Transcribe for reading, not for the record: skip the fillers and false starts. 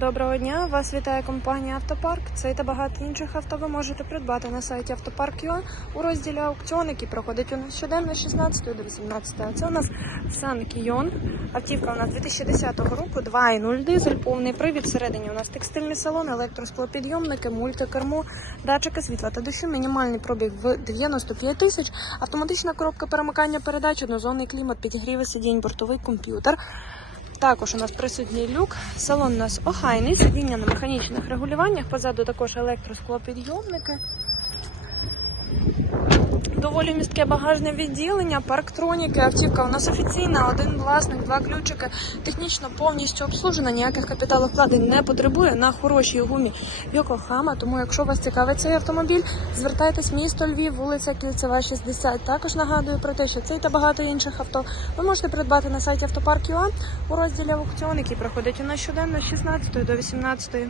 Доброго дня! Вас вітає компанія «Автопарк». Цей та багато інших авто ви можете придбати на сайті «Автопарк.ua» у розділі «Аукціон», який проходить у нас щоденно з 16 до 18. Це у нас Сан Кійон. Автівка у нас 2010 року, 2.0 дизель, повний привід. Всередині у нас текстильний салон, електросклопідйомники, мультикермо, датчики світла та дощу, мінімальний пробіг в 95 тисяч, автоматична коробка перемикання передач, однозонний клімат, підігріви сидінь, бортовий комп'ютер. Також у нас присутній люк, салон у нас охайний, сидіння на механічних регулюваннях, позаду також електросклопідйомники. Доволі містке багажне відділення, парктроніки, автівка у нас офіційна, один власник, два ключики, технічно повністю обслужена, ніяких капіталовкладень не потребує, на хорошій гумі Йокохама. Тому якщо вас цікавить цей автомобіль, звертайтесь, місто Львів, вулиця Кільцева, 60. Також нагадую про те, що цей та багато інших авто ви можете придбати на сайті «Автопарк.ua» у розділі «Аукціон», який проходить у нас щоденно з 16 до 18.